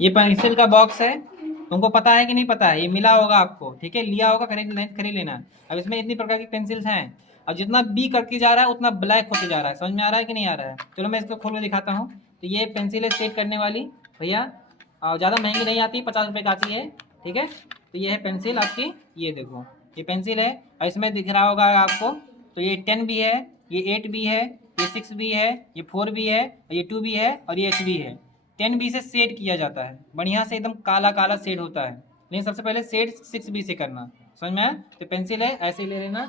ये पेंसिल का बॉक्स है, तुमको पता है कि नहीं पता है? ये मिला होगा आपको, ठीक है, लिया होगा, खरीद लेना। अब इसमें इतनी प्रकार की पेंसिल्स हैं, और जितना बी करके जा रहा है उतना ब्लैक होते जा रहा है। समझ में आ रहा है कि नहीं आ रहा है? चलो मैं इसको खोल के दिखाता हूँ। तो ये पेंसिल है सेट करने वाली भैया, और ज़्यादा महंगी नहीं आती, 50 रुपये की आती है, ठीक है। तो ये है पेंसिल आपकी, ये देखो, ये पेंसिल है, और इसमें दिख रहा होगा आपको। तो ये 10 भी है, ये 8 भी है, ये 6 भी है, ये 4 भी है, ये 2 भी है, और ये H भी है। 10B से शेड किया जाता है, बढ़िया से एकदम काला काला शेड होता है, लेकिन सबसे पहले शेड 6B से करना। समझ में आया? तो पेंसिल है, ऐसे ही ले लेना।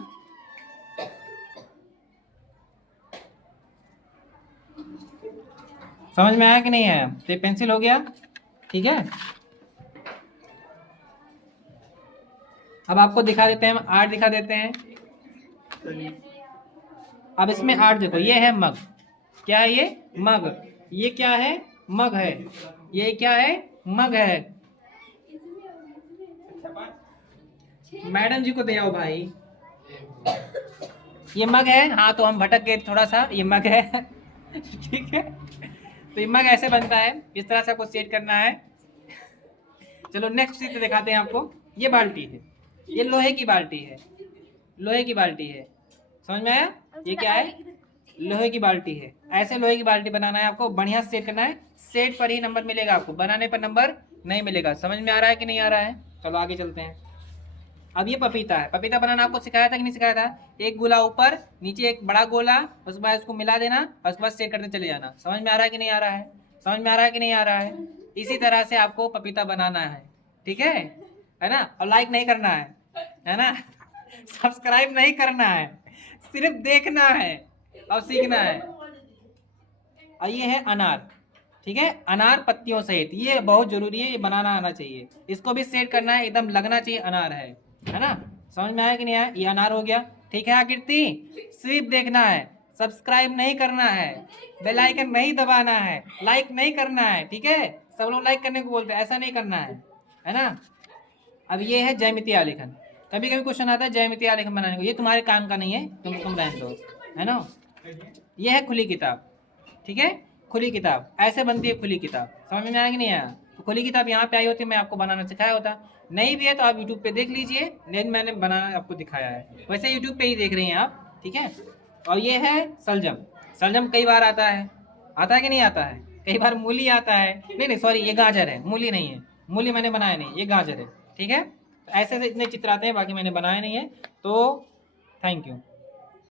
समझ में आया कि नहीं आया? तो ये पेंसिल हो गया, ठीक है। अब आपको दिखा देते हैं, हम आर्ट दिखा देते हैं। अब इसमें आर्ट देखो, ये है मग, क्या है ये? मग। ये क्या है? मग है। ये क्या है? मग है। मैडम जी को दे आओ भाई। ये मग है, हाँ, तो हम भटक गए थोड़ा सा, ये मग है ठीक है। तो ये मग ऐसे बनता है, इस तरह से आपको सेट करना है। चलो नेक्स्ट चित्र दिखाते हैं आपको। ये बाल्टी है, ये लोहे की बाल्टी है, लोहे की बाल्टी है। समझ में आया? ये क्या है? लोहे की बाल्टी है। ऐसे लोहे की बाल्टी बनाना है आपको, बढ़िया सेट करना है। सेट पर ही नंबर मिलेगा आपको, बनाने पर नंबर नहीं मिलेगा। समझ में आ रहा है कि नहीं आ रहा है? चलो आगे चलते हैं। अब ये पपीता है, पपीता बनाना आपको सिखाया था कि नहीं सिखाया था? एक गोला ऊपर, नीचे एक बड़ा गोला, उसके बाद उसको मिला देना, और उसके बाद सेट करते चले जाना। समझ में आ रहा है कि नहीं आ रहा है? समझ में आ रहा है कि नहीं आ रहा है? इसी तरह से आपको पपीता बनाना है, ठीक है ना? और लाइक नहीं करना है ना? सब्सक्राइब नहीं करना है, सिर्फ देखना है और सीखना है। और ये है अनार, ठीक है, अनार पत्तियों सहित, ये बहुत जरूरी है, ये बनाना आना चाहिए। इसको भी सेट करना है, एकदम लगना चाहिए अनार है ना? समझ में आया कि नहीं आया? ये अनार हो गया, ठीक है। आकृति सिर्फ देखना है, सब्सक्राइब नहीं करना है, बेल आइकन नहीं दबाना है, लाइक नहीं करना है, ठीक है। सब लोग लाइक करने को बोलते हैं, ऐसा नहीं करना है ना? अब ये है ज्यामितीय आलेखन। कभी कभी क्वेश्चन आता है ज्यामितीय आलेखन बनाने को, ये तुम्हारे काम का नहीं है, तुम रहने दो, है ना? ये है खुली किताब, ठीक है। खुली किताब ऐसे बनती है, खुली किताब। समझ में आया कि नहीं आया? तो खुली किताब यहाँ पे आई होती, मैं आपको बनाना सिखाया होता। नहीं भी है तो आप यूट्यूब पे देख लीजिए, नहीं मैंने बनाना आपको दिखाया है, वैसे यूट्यूब पे ही देख रहे हैं आप, ठीक है। और ये है सलजम। सलजम कई बार आता है कि नहीं आता है? कई बार मूली आता है, नहीं नहीं सॉरी, ये गाजर है, मूली नहीं है। मूली मैंने बनाया नहीं, ये गाजर है, ठीक है। तो ऐसे ऐसे इतने चित्र आते हैं, बाकी मैंने बनाया नहीं है। तो थैंक यू।